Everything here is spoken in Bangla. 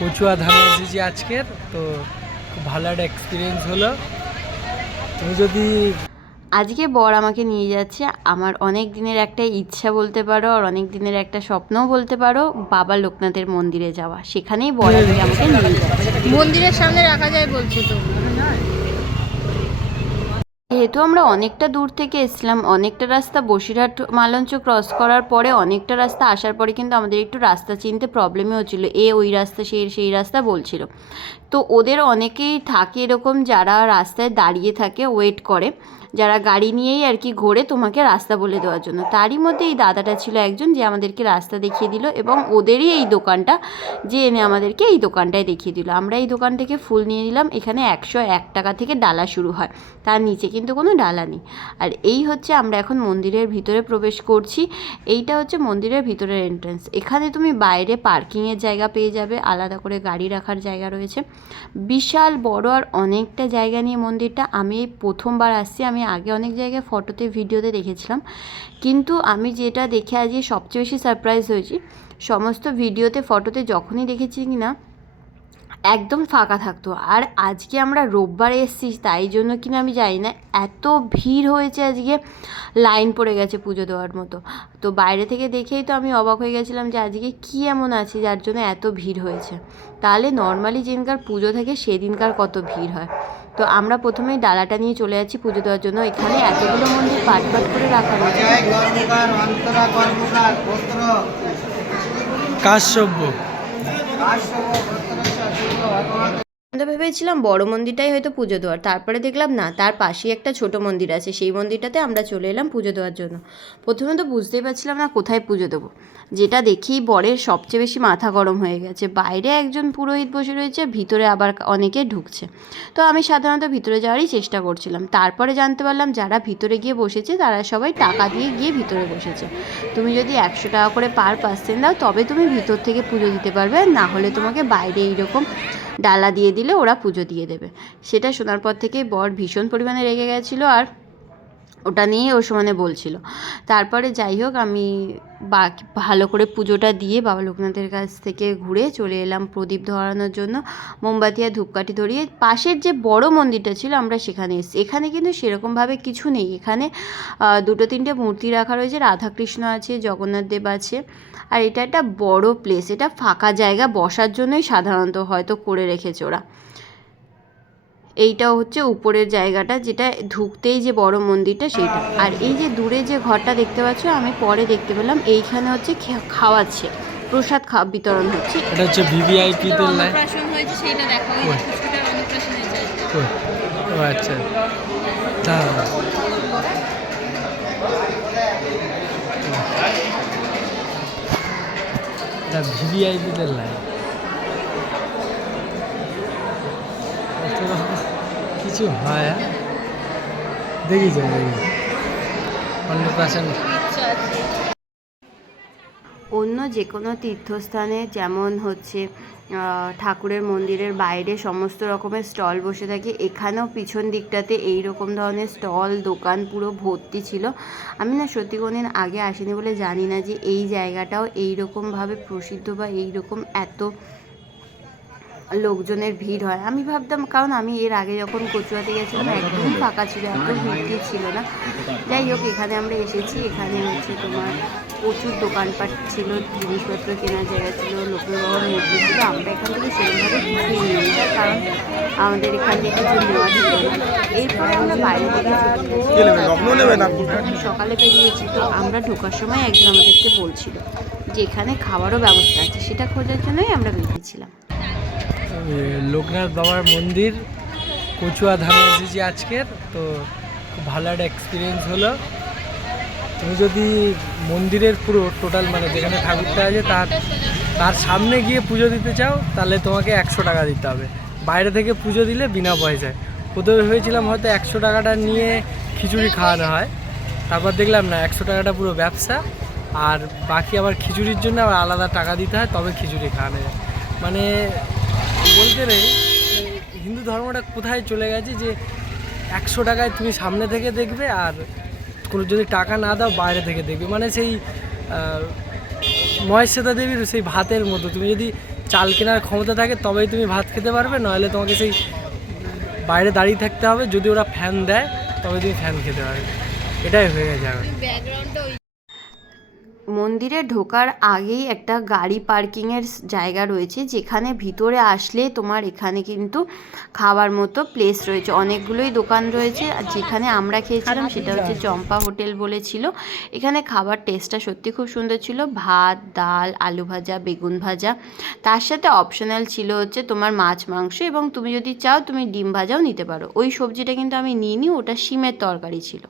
কচুয়া ধামে এসেছি আজকের, তো খুব ভালো একটা এক্সপিরিয়েন্স হলো। তুমি যদি আজকে বর আমাকে নিয়ে যাচ্ছে আমার অনেক দিনের একটা ইচ্ছা বলতে পারো, আর অনেক দিনের একটা স্বপ্নও বলতে পারো, বাবা লোকনাথের মন্দিরে যাওয়া। সেখানেই বর আজকে আমাকে নিয়ে যাচ্ছে। মন্দিরের সামনে রাখা যায় বলছো তো? যেহেতু আমরা অনেকটা দূর থেকে এসেছিলাম, অনেকটা রাস্তা বসিরহাট মালঞ্চ ক্রস করার পরে অনেকটা রাস্তা আসার পরে কিন্তু আমাদের একটু রাস্তা চিনতে প্রবলেমই হচ্ছিলো। ওই রাস্তা সেই রাস্তা বলছিল। তো ওদের অনেকেই থাকে এরকম যারা রাস্তায় দাঁড়িয়ে থাকে, ওয়েট করে, যারা গাড়ি নিয়েই আর কি ঘোরে তোমাকে রাস্তা বলে দেওয়ার জন্য। তারই মধ্যে এই দাদাটা ছিল একজন যে আমাদেরকে রাস্তা দেখিয়ে দিল, এবং ওদেরই এই দোকানটা যে এনে আমাদেরকে এই দোকানটায় দেখিয়ে দিল। আমরা এই দোকান থেকে ফুল নিয়ে নিলাম। এখানে 101 টাকা থেকে ডালা শুরু হয়, তার নিচে কিন্তু কোনো ডালা নেই। আর এই হচ্ছে আমরা এখন মন্দিরের ভিতরে প্রবেশ করছি। এইটা হচ্ছে মন্দিরের ভিতরের এন্ট্রান্স। এখানে তুমি বাইরে পার্কিংয়ের জায়গা পেয়ে যাবে, আলাদা করে গাড়ি রাখার জায়গা রয়েছে। বিশাল বড় আর অনেকটা জায়গা নিয়ে মন্দিরটা। আমি প্রথমবার আসছি, আমি আগে অনেক জায়গায় ফটোতে ভিডিওতে দেখেছিলাম, কিন্তু আমি যেটা দেখে আজকে সবচেয়ে বেশি সারপ্রাইজ হয়েছি, সমস্ত ভিডিওতে ফটোতে যখনই দেখেছি কি না একদম ফাঁকা থাকতো, আর আজকে আমরা রোববার এসেছি তাই জন্য কিনা আমি জানি না এত ভিড় হয়েছে আজকে, লাইন পড়ে গেছে পুজো দেওয়ার মতো। তো বাইরে থেকে দেখেই তো আমি অবাক হয়ে গেছিলাম যে আজকে কী এমন আছে যার জন্য এত ভিড় হয়েছে। তাহলে নর্মালি যেদিনকার পুজো থাকে সেদিনকার কত ভিড় হয়। তো আমরা প্রথমেই ডালাটা নিয়ে চলে যাচ্ছি পুজো দেওয়ার জন্য। এখানে এতগুলো মন্দির পাট পাট করে রাখা রয়েছে। কাশ্যপ্য আমরা ভেবেছিলাম বড় মন্দিরটাই হয়তো পুজো দেওয়ার, তারপরে দেখলাম না, তার পাশেই একটা ছোট মন্দির আছে, সেই মন্দিরটাতে আমরা চলে এলাম পুজো দেওয়ার জন্য। প্রথমে তো বুঝতেই পারছিলাম না কোথায় পুজো দেবো, যেটা দেখেই বরের সবচেয়ে বেশি মাথা গরম হয়ে গেছে। বাইরে একজন পুরোহিত বসে রয়েছে, ভিতরে আবার অনেকে ঢুকছে। তো আমি সাধারণত ভিতরে যাওয়ারই চেষ্টা করছিলাম। তারপরে জানতে পারলাম যারা ভিতরে গিয়ে বসেছে তারা সবাই টাকা দিয়ে গিয়ে ভিতরে বসেছে। তুমি যদি 100 টাকা করে পার পার্সেন দাও তবে তুমি ভিতর থেকে পুজো দিতে পারবে, না হলে তোমাকে বাইরে এইরকম ডালা দিয়ে দিলে ওরা পুজো দিয়ে দেবে। সেটা শোনার পর থেকেই বর ভীষণ পরিমাণে রেগে গেছিলো, আর ওটা নিয়েই ওর সমানে বলছিল। তারপরে যাই হোক আমি ভালো করে পুজোটা দিয়ে বাবা লোকনাথের কাছ থেকে ঘুরে চলে এলাম প্রদীপ ধরানোর জন্য। মোমবাতি আর ধূপকাঠি ধরিয়ে পাশের যে বড় মন্দিরটা ছিল আমরা সেখানে এসেছি। এখানে কিন্তু সেরকমভাবে কিছু নেই। এখানে 2-3টে মূর্তি রাখা রয়েছে, রাধাকৃষ্ণ আছে, জগন্নাথ দেব আছে। আর এটা একটা বড় প্লেস, এটা ফাঁকা জায়গা, বসার জন্যই সাধারণত হয়তো করে রেখেছে ওরা। এইটাও হচ্ছে উপরের জায়গাটা, যেটা ঢুকতেই যে বড় মন্দিরটা সেইটা। আর এই যে দূরে যে ঘরটা দেখতে পাচ্ছ, আমি পরে দেখতে পেলাম এইখানে হচ্ছে খাওয়াচ্ছে, প্রসাদ বিতরণ হচ্ছে। এটা হচ্ছে ভিভিআইপি দের লাইন। অন্নপ্রাশন হয়েছে সেইটা দেখো, এই যে পুষ্পিতার অন্নপ্রাশন হয়েছে। ও আচ্ছা, দাঁড়াও। এটা ভিভিআইপি দের লাইন। কিছু হয় দেখি যাই অন্নপ্রাশন। অন্য যে কোনো তীর্থস্থানে যেমন হচ্ছে ঠাকুরের মন্দিরের বাইরে সমস্ত রকমের স্টল বসে থাকে, এখানেও পিছন দিকটাতে এই রকম ধরনের স্টল দোকান পুরো ভর্তি ছিল। আমি না সত্যি কোনোদিন আগে আসিনি বলে জানি না যে এই জায়গাটাও এইরকমভাবে প্রসিদ্ধ বা এইরকম এত লোকজনের ভিড় হয়। আমি ভাবতাম, কারণ আমি এর আগে যখন কচুয়াতে গেছিলাম একদমই ফাঁকা ছিল, এত ভিড় ছিল না। যাই হোক এখানে আমরা এসেছি, এখানে হচ্ছে তোমার প্রচুর দোকানপাট ছিল, জিনিসপত্র কেনার জায়গা ছিল, লোকের বাবার মূর্তি ছিল। আমরা এখান থেকে সেরকমভাবে কিছুই নিই না, কারণ আমাদের এখান থেকে কিছু নেওয়া ছিল না। এরপরে আমরা বাইরে থেকে সকালে বেরিয়েছি, তো আমরা ঢোকার সময় একজন আমাদেরকে বলছিল যে এখানে খাওয়ারও ব্যবস্থা আছে, সেটা খোঁজার জন্যই আমরা বেরিয়েছিলাম। লোকনাথ বাবার মন্দির কচুয়া ধামে এসেছি আজকের, তো খুব ভালো একটা এক্সপিরিয়েন্স হলো। তুমি যদি মন্দিরের পুরো টোটাল মানে যেখানে ঠাকুরটা আছে তার সামনে গিয়ে পুজো দিতে চাও তাহলে তোমাকে 100 টাকা দিতে হবে। বাইরে থেকে পুজো দিলে বিনা পয়সায়। প্রথমে ভেবেছিলাম হয়তো 100 টাকাটা নিয়ে খিচুড়ি খাওয়ানো হয়, তারপর দেখলাম না, 100 টাকাটা পুরো ব্যবসা, আর বাকি আবার খিচুড়ির জন্য আবার আলাদা টাকা দিতে হয়, তবে খিচুড়ি খাওয়ানো যায়। মানে বলতে নেই হিন্দু ধর্মটা কোথায় চলে গেছে যে 100 টাকায় তুমি সামনে থেকে দেখবে, আর কোনো যদি টাকা না দাও বাইরে থেকে দেখবে। মানে সেই মহেশ্বেতা দেবীর সেই ভাতের মতো, তুমি যদি চাল কেনার ক্ষমতা থাকে তবেই তুমি ভাত খেতে পারবে, নাহলে তোমাকে সেই বাইরে দাঁড়িয়ে থাকতে হবে। যদি ওরা ফ্যান দেয় তবে তুমি ফ্যান খেতে পারবে, এটাই হয়ে গেছে এখন। ব্যাকগ্রাউন্ডটা ওই মন্দিরে ঢোকার আগেই একটা গাড়ি পার্কিংয়ের জায়গা রয়েছে, যেখানে ভিতরে আসলে তোমার এখানে কিন্তু খাওয়ার মতো প্লেস রয়েছে, অনেকগুলোই দোকান রয়েছে। আর যেখানে আমরা খেয়েছিলাম সেটা হচ্ছে চম্পা হোটেল বলেছিল। এখানে খাবার টেস্টটা সত্যি খুব সুন্দর ছিল, ভাত, ডাল, আলু ভাজা, বেগুন ভাজা, তার সাথে অপশনাল ছিল হচ্ছে তোমার মাছ মাংস, এবং তুমি যদি চাও তুমি ডিম ভাজাও নিতে পারো। ওই সবজিটা কিন্তু আমি নিইনি, ওটা শিমের তরকারি ছিল।